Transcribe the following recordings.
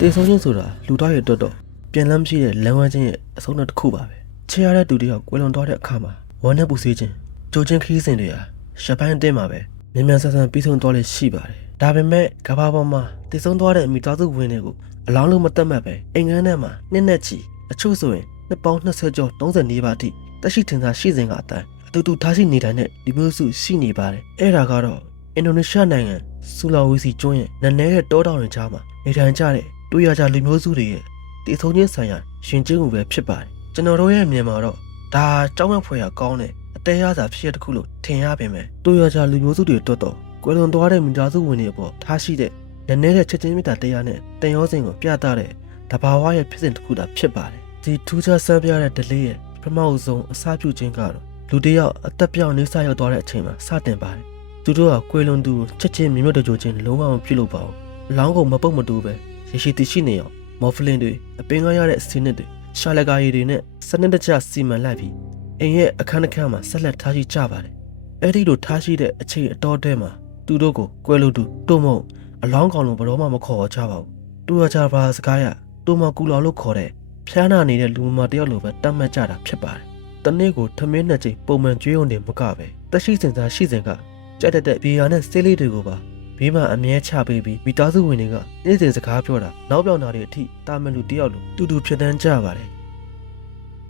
တေဆုံးချင်းဆိုတာလူသားရဲ့တော်ပြန်လမ်းမရှိတဲ့လမ်းဝန်းချင်းရဲ့အဆုံးတစ်ခုပါပဲချေရတဲ့သူတယောက်ကွယ်လွန်သွားတဲ့အခါမှာဝမ်းနဲ့ပူဆွေးခြင်းကြိုချင်းခရီးစဉ်တွေဟာရှပန်းတင်းမှာပဲမြန်မြန်ဆန်ဆန်ပြီးဆုံးသွားလိမ့်ရှိပါတယ်ဒါပေမဲ့ကဘာပေါ်မှာတေဆုံးသွားတဲ့မိသားစုဝင်တွေကိုအလောင်းလုံးမတက်မှတ်ပဲအိမ်ငန်းထဲမှာနှစ်နဲ့ချီအချို့ဆိုရင်နှစ်ပေါင်း20ကျော်30နီးပါးအထိတက်ရှိထင်ရှားရှိစဉ်ကအတိုင်းအတူတူထားရှိနေတဲ့ဒီမျိုးစုရှိနေပါတယ်အဲ့ဒါကတော့အင်ဒိုနီးရှားနိုင်ငံဆူလာဝီစီကျွန်းရဲ့နည်းနည်းတဲ့တောတောင်တွေကြားမှာနေထိုင်ကြတဲ့တွေ့ရကြလူမျိုးစုတွေရဲ့တေဆုံးခြင်းဆိုင်ရာရှင်ကျင်းမှုပဲဖြစ်ပါတယ်ကျွန်တော်တို့ရဲ့မြန်မာတော့ဒါကြောက်မက်ဖွယ်ရကောင်းတဲ့အတဲရစာဖြစ်ရတစ်ခုလို့ထင်ရပေမဲ့တွေ့ရကြလူမျိုးစုတွေတော့ကွယ်လွန်သွားတဲ့မိသားစုဝင်တွေအပေါ်ထားရှိတဲ့နည်းနည်းတဲ့ချက်ချင်းမြတ်တရားနဲ့တန်ရောစင်ကိုပြသတဲ့တဘာဝရဲ့ဖြစ်စဉ်တစ်ခုသာဖြစ်ပါတယ်ဒီထူးခြားဆန်းပြတဲ့ဒလေးရဲ့ပထမဆုံးအစပြုခြင်းကတော့လူတစ်ယောက်အသက်ပြောင်းနေစားရောက်သွားတဲ့အချိန်မှာစတင်ပါတယ်သူတို့ကကွယ်လွန်သူချက်ချင်းမြတ်တကြိုချင်းလုံးဝမပြုလုပ်ပါဘူးအလောင်းကိုမပုတ်မတူပဲရရှိတရှိနေအောင်မော်ဖလင်တွေအပင်ကားရတဲ့အစင်းတွေရှာလက်ကားရည်တွေနဲ့စနစ်တကျစီမံလိုက်ပြီးအိမ်ရဲ့အခန်းတစ်ခန်းမှာဆက်လက်ထားရှိကြပါတယ်အဲ့ဒီလိုထားရှိတဲ့အချိန်အတော်တဲမှာသူတို့ကိုကွယ်လွန်သူတို့မဟုတ်အလောင်းကောင်လုံးဘယ်တော့မှမခေါ်ကြပါဘူးတူရကြပါစကားရတူမကူလာလို့ခေါ်တဲ့ဖျားနာနေတဲ့လူမတယောက်လိုပဲတတ်မှတ်ကြတာဖြစ်ပါတယ်တနေ့ကိုထမင်းနှစ်ချိန်ပုံမှန်ကျွေးုံတင်မကပဲတက်ရှိစင်စားရှိစဉ်ကကြက်တဲ့ဘီယာနဲ့ဆေးလေးတွေကိုပါဘေးမှာအမြဲချပေးပြီးမိသားစုဝင်တွေကနေ့စဉ်စကားပြောတာနောက်ပြောင်တာတွေအထိတာမန်လူတယောက်လိုတူတူဖြစ်တန်းကြပါတယ်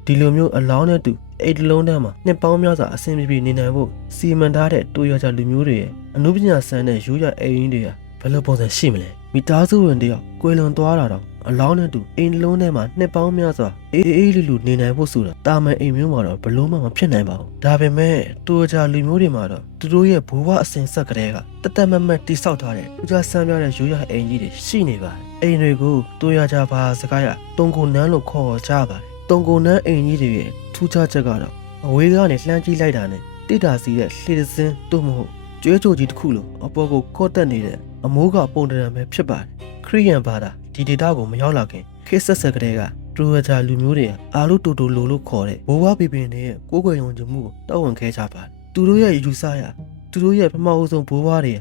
ဒီလိုမျိုးအလောင်းနဲ့တူအိတ်တလုံးထဲမှာနှစ်ပေါင်းများစွာအဆင်ပြေပြေနေနိုင်ဖို့စီမံထားတဲ့တူရကြလူမျိုးတွေရဲ့အနုပညာဆန်းတဲ့ရိုးရအိမ်တွေဟာဘယ်လိုပုံစံရှိမလဲမိသားစုဝင်တယောက်ကွယ်လွန်သွားတာတော့အလောင်းနဲ့တူအိမ်လုံးထဲမှာနှစ်ပေါင်းများစွာအေးလူနေနိုင်ဖို့ဆိုတာတာမန်အိမ်မျိုးမှာတော့ဘယ်လို့မှမဖြစ်နိုင်ပါဘူးဒါပေမဲ့တူရကြလူမျိုးတွေမှာတော့သူတို့ရဲ့ဘိုးဘွားအစဉ်ဆက်ကလေးကတတ်မတ်တိဆောက်ထားတဲ့ထူးခြားဆန်းပြတဲ့ရိုးရအိမ်ကြီးတွေရှိနေပါတယ်အိမ်တွေကိုတူရကြပါစကားရတုံကုန်နန်းလို့ခေါ်ကြပါတယ်တုံကုန်နန်းအိမ်ကြီးတွေရဲ့ထူးခြားချက်ကတော့အဝေးကနေလှမ်းကြည့်လိုက်တာနဲ့တိတာစီတဲ့လှေစင်းတို့မဟုတ်ကျွဲကြိုကြီးတစ်ခုလိုအပေါ်ကိုကော့တက်နေတဲ့အမိုးကပုံတံပဲဖြစ်ပါတယ်ခရီးယန်ဘာသာဒီဒေတာကိုမရောက်လာခင်ခေတ်ဆက်ဆက်ကလေးကဒရူဝဂျာလူမျိုးတွေအာလူတူတူလိုလို့ခေါ်တဲ့ဘိုးဘွားပီပင်တွေရဲ့ကိုယ်ွယ်ယုံကြည်မှုကိုတောက်ဝင်ခဲ့ကြပါတယ်သူတို့ရဲ့ယူဆရသူတို့ရဲ့ပထမအဆုံးဘိုးဘွားတွေ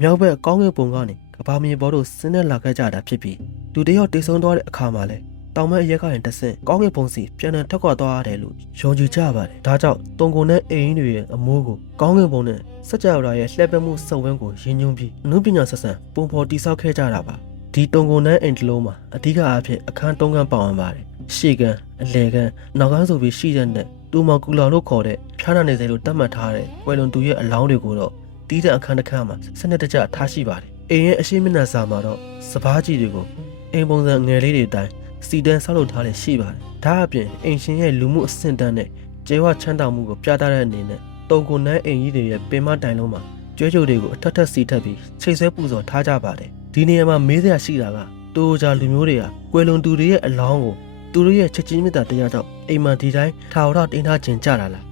မြောက်ဘက်ကောင်းကင်ဘုံကနေကဘာမြေပေါ်တို့ဆင်းသက်လာခဲ့ကြတာဖြစ်ပြီးလူတယောက်တိတ်ဆုံးသွားတဲ့အခါမှာလဲတောင်မဲ့ရက်ကနေတဆင့်ကောင်းကင်ဘုံစီပြန်လည်ထွက်ခွာသွားရတယ်လို့ယုံကြည်ကြပါတယ်ဒါကြောင့်တုံကုန်နဲ့အိမ်တွေရဲ့အမိုးကိုကောင်းကင်ဘုံနဲ့စကြဝဠာရဲ့လှည့်ပတ်မှုစုံဝန်းကိုရင်းညွှန်းပြီးအနုပညာဆက်ဆံပုံဖော်တိဆောက်ခဲ့ကြတာပါဒီတုံကုန်နဲ့အိမ်တလုံးမှာအဓိကအားဖြင့်အခန်း၃ခန်းပါဝင်ပါတယ်ရှေ့ခန်းအလယ်ခန်းနောက်ကန်းဆိုပြီးရှိတဲ့နဲ့တူမကူလာလို့ခေါ်တဲ့ဖြားနာနေစေလို့တတ်မှတ်ထားတဲ့ကွယ်လွန်သူရဲ့အလောင်းတွေကိုတော့တီးတဲ့အခန်းတစ်ခန်းမှာစနစ်တကျထားရှိပါတယ်အိမ်ရဲ့အရှိမျက်နှာစာမှာတော့စပားကြီးတွေကိုအိမ်ပုံစံငယ်လေးတွေတိုင်းစီတန်းဆောက်လုပ်ထားလေရှိပါတယ်ဒါအပြင်အိမ်ရှင်ရဲ့လူမှုအဆင့်တန်းနဲ့ကျေဝချမ်းသာမှုကိုပြသတဲ့အနေနဲ့တုံကုန်နန်းအိမ်ကြီးတွေရဲ့ပင်မတိုင်လုံးမှာကျွဲကြိုတွေကိုအထက်ထက်စီထပ်ပြီးချိတ်ဆွဲပူဇော်ထားကြပါတယ်ဒီနေရာမှာမေးစရာရှိတာကတိုးကြလူမျိုးတွေကကွယ်လွန်သူတွေရဲ့အလောင်းကိုသူတို့ရဲ့ချက်ချင်းမြတ်တရားကြောင့်အိမ်မှာဒီတိုင်းထာဝရတင်ထားခြင်းကြတာလာ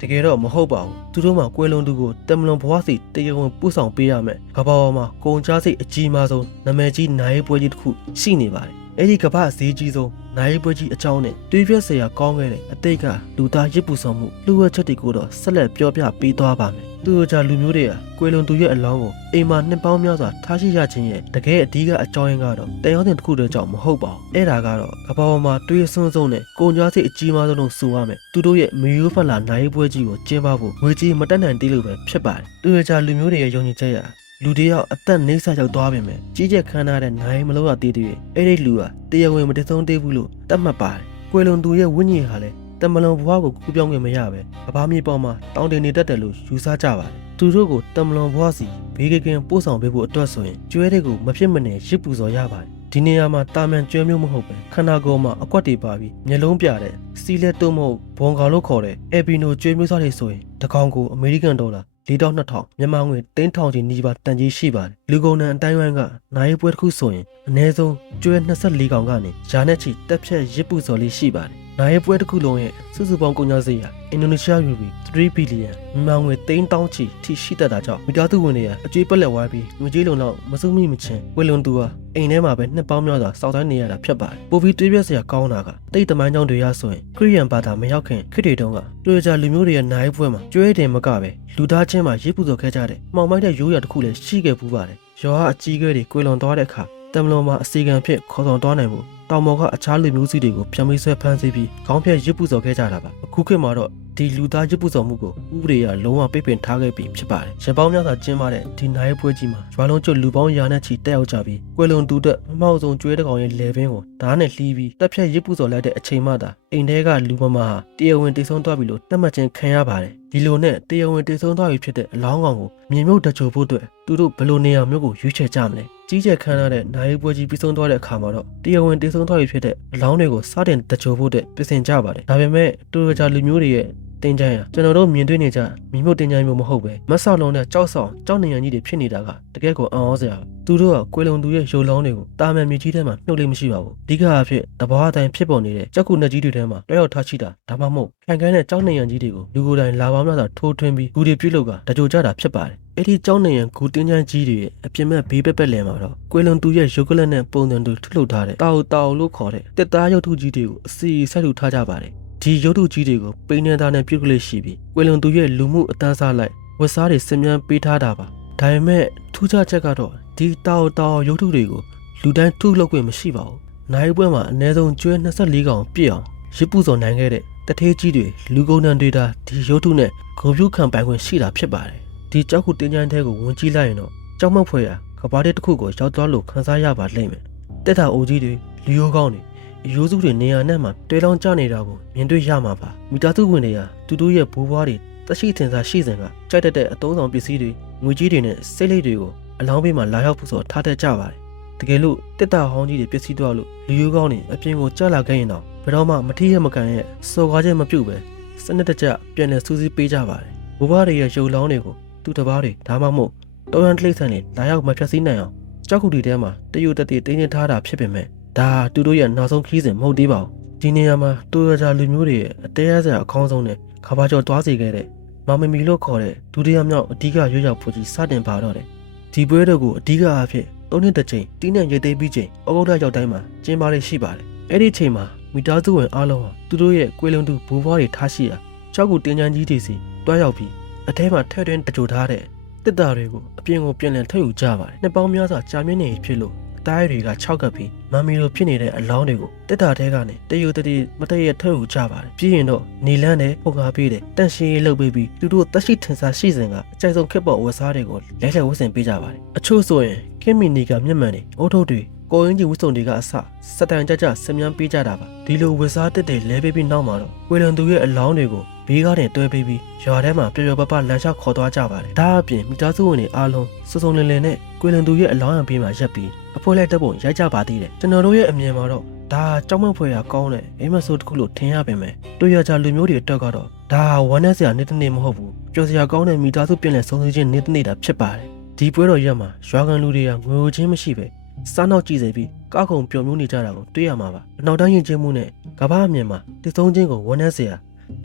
းတကယ်တော့မဟုတ်ပါဘူးသူတို့မှာကွယ်လွန်သူကိုတမလွန်ဘဝစီတရားဝင်ပို့ဆောင်ပေးရမယ်ကဘာပေါ်မှာကုန်ကြစိတ်အကြီးမားဆုံးနာမည်ကြီးနိုင်ပွဲကြီးတစ်ခုရှိနေပါတယ်အဲ့ဒီကမ္ဘာဈေးကြီးဆုံးနိုင်ပွဲကြီးအကြောင်းနဲ့တွေးပြစရာကောင်းခဲ့တဲ့အတိတ်ကလူသားရစ်ပူဆောင်မှုလူဝက်ချက်တွေကိုတော့ဆက်လက်ပြောပြပေးသွားပါမယ်သူတို့ကြလူမျိုးတွေကကွယ်လွန်သူရဲ့အလောင်းကိုအိမ်မှာနှစ်ပေါင်းများစွာထားရှိရခြင်းရဲ့တကယ်အဓိကအကြောင်းရင်းကတော့တရားတင်တစ်ခုတည်းကြောင့်မဟုတ်ပါဘူးအဲ့ဒါကတော့ကမ္ဘာပေါ်မှာတွေးဆွန်းဆုံးနဲ့ကုန်ကြစိတ်အကြီးမားဆုံးလို့ဆိုရမယ်သူတို့ရဲ့မီယိုဖက်လာနိုင်ပွဲကြီးကိုကျင်းပဖို့ငွေကြီးမတက်နိုင်သေးလို့ပဲဖြစ်ပါတယ်သူတို့ကြလူမျိုးတွေရဲ့ယုံကြည်ချက်ရလူတယောက်အသက်နှိမ့်ဆက်ရောက်သွားပြီမယ်ကြီးကျယ်ခမ်းနားတဲ့နိုင်မလို့ရသေးတယ်အဲ့ဒီလူကတရားဝင်မတည်ဆုံးသေးဘူးလို့တတ်မှတ်ပါတယ်ကွယ်လွန်သူရဲ့ဝိညာဉ်ဟာလည်းတမလွန်ဘဝကိုကူးပြောင်းခွင့်မရပဲအဘာမြေပေါ်မှာတောင်းတနေတတ်တယ်လို့ယူဆကြပါတယ်သူတို့ကိုတမလွန်ဘဝစီဘေးကင်းပို့ဆောင်ပေးဖို့အတွက်ဆိုရင်ကျွဲတွေကိုမဖြစ်မနေရစ်ပူစော်ရပါတယ်ဒီနေရာမှာတာမန်ကျွဲမျိုးမဟုတ်ပဲခန္ဓာကိုယ်မှာအကွက်တွေပါပြီးမျက်လုံးပြတဲ့စီလက်တုံးမဟုတ်ဘွန်ကောင်လို့ခေါ်တဲ့အေပီနိုကျွဲမျိုးစားတွေဆိုရင်တကောင်ကိုအမေရိကန်ဒေါ်လာ4200မြန်မာငွေ3000ကျင်းနီးပါးတန်ကြီးရှိပါတယ်လူကုန်တန်းအတိုင်းဝိုင်းကနိုင်ပွဲတစ်ခုဆိုရင်အနည်းဆုံးကျွဲ24ကောင်ကနေရာနဲ့ချီတက်ဖြတ်ရစ်ပူစော်လေးရှိပါတယ်နိုင်ပွဲတစ်ခုလုံးရဲ့စုစုပေါင်းကုန်ကျစရိတ်ဟာအင်ဒိုနီးရှားရူပီ3ဘီလီယံမြန်မာငွေ3000ချီထိရှိတတ်တာကြောင့်မိသားစုဝင်တွေကအကျွေးပက်လက်ဝိုင်းပြီးငွေကြေးလုံလောက်မစုမိမချင်းဝယ်လွန်သူဟာအိမ်ထဲမှာပဲနှစ်ပေါင်းများစွာစောင့်ဆိုင်းနေရတာဖြစ်ပါတယ်ပိုပြီးတွေးပြစရာကောင်းတာကတိတ်တမိုင်းကြောင့်တွေရဆိုရင်ခရီးယန်ဘာသာမရောက်ခင်ခေတ်တွေတုန်းကတွေ့ကြလူမျိုးတွေရဲ့နိုင်ပွဲမှာကျွဲတယ်မကပဲလူသားချင်းမှာရစ်ပူစော်ခဲ့ကြတဲ့မှောင်မိုက်တဲ့ရိုးရာတစ်ခုလည်းရှိခဲ့ပူပါတယ်ရွာအကြီးအကဲတွေကွယ်လွန်သွားတဲ့အခါ တမ်မလွန်မှာအစီကံဖြစ်ခေါ်ဆောင်သွားနိုင်မှုတောင်ပေါ်ကအခြားလူမျိုးစုတွေကိုပြန်ပြီးဆွဲဖမ်းဆီးပြီးခေါင်းဖြတ်ရစ်ပူစော်ခဲ့ကြတာပါအခုခေတ်မှာတော့ဒီလူသားရစ်ပူစော်မှုကိုဥပဒေအရလုံးဝပိတ်ပင်ထားခဲ့ပြီးဖြစ်ပါတယ်ရပောင်းများစွာကျင်းပတဲ့ဒီနိုင်ပွဲကြီးမှာရွာလုံးကျွတ်လူပေါင်းရာနဲ့ချီတက်ရောက်ကြပြီးကွယ်လွန်သူတို့မမောက်ဆုံးကျွဲတကောင်ရဲ့လေပင်ကိုဓာတ်နဲ့လှီးပြီးတက်ဖြတ်ရစ်ပူစော်လိုက်တဲ့အချိန်မှသာအိမ်ထဲကလူမမာဟာတရားဝင်တိတ်ဆုံးသွားပြီလို့သတ်မှတ်ခြင်းခံရပါတယ်ဒီလိုနဲ့တရားဝင်တိတ်ဆုံးသွားပြီဖြစ်တဲ့အလောင်းကောင်ကိုမြေမြုပ်တချို့ဖို့အတွက်သူတို့ဘယ်လိုနေရာမျိုးကိုရွေးချယ်ကြမလဲကြီးကျယ်ခမ်းနားတဲ့နိုင်ပွဲကြီးပြီးဆုံးသွားတဲ့အခါမှာတော့တရားဝင်တိတ်ဆုံးသွားပြီဖြစ်တဲ့အလောင်းတွေကိုစတင်တချို့ဖို့အတွက်ပြင်ဆင်ကြပါတယ်ဒါပေမဲ့တူရကြလူမျိုးတွေရဲ့တင်ကြိုင်ဟာကျွန်တော်တို့မြင်တွေ့နေကြမိမှုတင်ကြိုင်မျိုးမဟုတ်ပဲမဆောက်လုံးနဲ့ကြောက်ဆောင်ကြောက်နေရကြီးတွေဖြစ်နေတာကတကယ်ကိုအံ့ဩစရာသူတို့ကကွယ်လွန်သူရဲ့ရုပ်လောင်းတွေကိုတာမန်မြေကြီးထဲမှာမြုပ်လို့မရှိပါဘူးအဓိကအဖြစ်တဘာအတိုင်းဖြစ်ပေါ်နေတဲ့ကြောက်ခုနှစ်ကြီးတွေထဲမှာတွဲရောက်ထားရှိတာဒါမှမဟုတ်ခံကန်းတဲ့ကြောက်နေရကြီးတွေကိုလူကိုယ်တိုင်လာပေါင်းများစွာထိုးထွင်းပြီးဂူတွေပြုတ်လောက်ကတကြိုကြတာဖြစ်ပါတယ်အဲ့ဒီကြောက်နေရဂူတင်းချမ်းကြီးတွေရဲ့အပြင်မဲ့ဘေးပက်ပက်လည်မှာတော့ကွယ်လွန်သူရဲ့ရုပ်ကလပ်နဲ့ပုံစံတူထုတ်လုပ်ထားတဲ့တောက်လို့ခေါ်တဲ့တက်သားရုပ်ထုကြီးတွေကိုအစီဆက်လူထားကြပါတယ်ဒီရုပ်ထုကြီးတွေကိုပိန်းနေတာနဲ့ပြုတ်ကလေးရှိပြီးကွယ်လွန်သူရဲ့လူမှုအတန်းစားလိုက်ဝတ်စားတွေစင်မြန်းပေးထားတာပါဒါပေမဲ့ထူးခြားချက်ကတော့ဒီတောက်ရုပ်ထုတွေကိုလူတိုင်းထုတ်လုပ်ခွင့်မရှိပါဘူးနိုင်ပွဲမှာအနည်းဆုံးကျွဲ24ကောင်ပြည့်အောင်ရစ်ပူစော်နိုင်ခဲ့တဲ့တထေးကြီးတွေလူကုန်တန်းတွေဒါဒီရုပ်ထုနဲ့ဂုံပြူခံပိုင်ခွင့်ရှိတာဖြစ်ပါတယ်ဒီကြောက်ခုတင်းချမ်းတဲ့ကိုဝင်ကြည့်လိုက်ရင်တော့ကြောက်မက်ဖွယ်ရာကဘာတဲ့တစ်ခုကိုရောက်သွားလို့ခန်းစားရပါလိမ့်မယ်တက်တာအိုကြီးတွေလူရိုးကောင်းတွေရိုးစုတွေနေရာနဲ့မှတွဲလောင်းကျနေတာကိုမြင်တွေ့ရမှာပါမိသားစုဝင်တွေကသူတို့ရဲ့ဘိုးဘွားတွေသက်ရှိထင်ရှားရှိစဉ်ကကြိုက်တဲ့အသုံးဆောင်ပစ္စည်းတွေငွေကြီးတွေနဲ့စိတ်လေးတွေကိုအလောင်းဘေးမှာလာရောက်ဖို့ဆိုထားတတ်ကြပါတယ်တကယ်လို့တက်တာဟောင်းကြီးတွေပစ္စည်းသွားလို့လူရိုးကောင်းတွေအပြင်ကိုကျလာခဲ့ရင်တော့ဘယ်တော့မှမထီးရမကန်ရဲ့စော်ကားခြင်းမပြုတ်ပဲစနစ်တကျပြန်လည်စူးစီးပေးကြပါတယ်ဘိုးဘွားတွေရဲ့ရုပ်လောင်းတွေကိုသူ့တပားတွေဒါမှမဟုတ်တော်ရန်တိလိษံတွေလာရောက်မဖြတ်စည်းနိုင်အောင်ကြောက်ခုတွေထဲမှာတရွတ်တက်တင်းနေထားတာဖြစ်ပေမဲ့ဒါသူတို့ရဲ့နောက်ဆုံးခီးစဉ်မဟုတ်သေးပါဘူးဒီနေရာမှာတူရကြလူမျိုးတွေရဲ့အသေးအစရာအကောင်းဆုံးနဲ့ခါပါကျော်တွားစေခဲ့တဲ့မောင်မမီလို့ခေါ်တဲ့ဒုတိယမြောက်အဓိကရွေးရောက်ဖို့ကြီးစတင်ပါတော့တယ်ဒီပွဲတော်ကိုအဓိကအဖြစ်၃နှစ်တစ်ချိန်တင်းနဲ့ရိတ်သိမ်းပြီးချိန်ဩဂုတ်လရောက်တိုင်းမှာကျင်းပရရှိပါတယ်အဲ့ဒီချိန်မှာမိသားစုဝင်အားလုံးဟာသူတို့ရဲ့ကွေးလုံးသူဘိုးဘွားတွေထားရှိရာ၆ခုတင်းချမ်းကြီးတွေစီတွားရောက်ပြီးအထဲမှာထဲ့တွင်တကြိုထားတဲ့တစ်တာတွေကိုအပြင်ကိုပြန်လည်ထုတ်ယူကြပါတယ်နှစ်ပေါင်းများစွာကြာမြင့်နေဖြစ်လို့တားတွေက6ကပ်ပြီးမမ်မီလိုဖြစ်နေတဲ့အလောင်းတွေကိုတက်တာထဲကနေတယူတတိမတည့်ရထုတ်ယူကြပါတယ်ပြီးရင်တော့နေလန်းနဲ့ပုံကားပေးတယ်တန့်ရှင်းရေးလုပ်ပေးပြီးသူတို့တက်ရှိထင်ရှားရှိစဉ်ကအကြိုက်ဆုံးခက်ပေါ်ဝတ်စားတွေကိုလဲလှယ်ဝတ်ဆင်ပေးကြပါတယ်အချို့ဆိုရင်ခင်မီနီကမျက်မှန်တွေအုတ်ထုတ်တွေကိုရင်းကြီးဝတ်စုံတွေကအစစတန်ကြကြဆင်မြန်းပေးကြတာပါဒီလိုဝတ်စားတက်တွေလဲပေးပြီးနောက်မှာတော့ဝေလွန်သူရဲ့အလောင်းတွေကိုဘေးကားတင်တွဲပေးပြီးရွာထဲမှာပျော်ပျော်ပပလမ်းလျှောက်ခေါ်သွားကြပါတယ်ဒါအပြင်မိသားစုဝင်တွေအားလုံးစုစုံလင်လင်နဲ့ကွေလွန်သူရဲ့အလောင်းရံပေးမှာရက်ပြီးအဖွဲလိုက်တက်ပုံရိုက်ကြပါသေးတယ်ကျွန်တော်တို့ရဲ့အမြင်မှာတော့ဒါကြောက်မက်ဖွယ်ရာကောင်းတဲ့အိမ်မဆိုးတစ်ခုလို့ထင်ရပေမဲ့တွေ့ရကြလူမျိုးတွေအတွက်ကတော့ဒါဝမ်းနည်းစရာနေ့တစ်နေ့မဟုတ်ဘူးပျော်စရာကောင်းတဲ့မိသားစုပြင်လည်ဆုံးစည်းခြင်းနေ့တစ်နေ့တာဖြစ်ပါတယ်ဒီပွဲတော်ရက်မှာရွာကန်လူတွေကငွေဝချင်းမရှိပဲစားနောက်ကြည့်စေပြီးကောက်ခုံပျော်မျိုးနေကြတာကိုတွေ့ရမှာပါအနောက်တိုင်းရင်ချင်းမှုနဲ့ကမ္ဘာအမြင်မှာတည်ဆုံးခြင်းကိုဝမ်းနည်းစရာ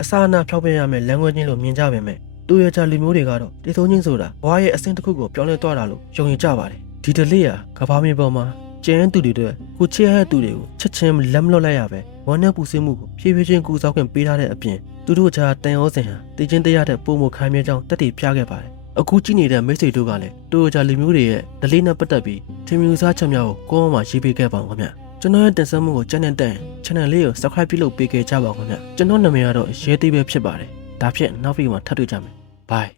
အစာအနာဖျောက်ပြရမယ်လမ်းခွဲခြင်းလို့မြင်ကြပေမဲ့တူရချလူမျိုးတွေကတော့တည်ဆုံးခြင်းဆိုတာဘဝရဲ့အဆင့်တစ်ခုကိုပြောင်းလဲသွားတာလို့ယုံကြည်ကြပါတယ်ဒီတလေးဟာကမ္ဘာမြေပေါ်မှာကျန်းသူတွေအတွက်ကိုချစ်ရတဲ့သူတွေကိုချက်ချင်းလက်မလွတ်လိုက်ရပဲဝမ်းနဲ့ပူဆွေးမှုကိုဖြည်းဖြည်းချင်းကူဆောက်ခွင့်ပေးထားတဲ့အပြင်သူတို့ကြားတန်ရောစင်ဟာတည်ချင်းတရားတဲ့ပုံမခိုင်းမြဲကြောင်းတက်တည်ပြခဲ့ပါတယ်အခုကြည့်နေတဲ့မိတ်ဆွေတို့ကလည်းတူရချလူမျိုးတွေရဲ့ဒလေးနဲ့ပတ်သက်ပြီးထင်မြူစားချက်များကိုကောင်းအောင်ရေးပေးခဲ့ပါဦးခင်ဗျကျွန်တော်ရဲ့တင်ဆက်မှုကိုကြည့်နေတဲ့ channel လေးကို subscribe ပြုလုပ်ပေးခဲ့ကြပါဦးခင်ဗျကျွန်တော်နာမည်ကတော့ရဲသေးပဲဖြစ်ပါတယ်ဒါဖြင့်နောက်ဗီဒီယိုမှာထပ်တွေ့ကြမယ် bye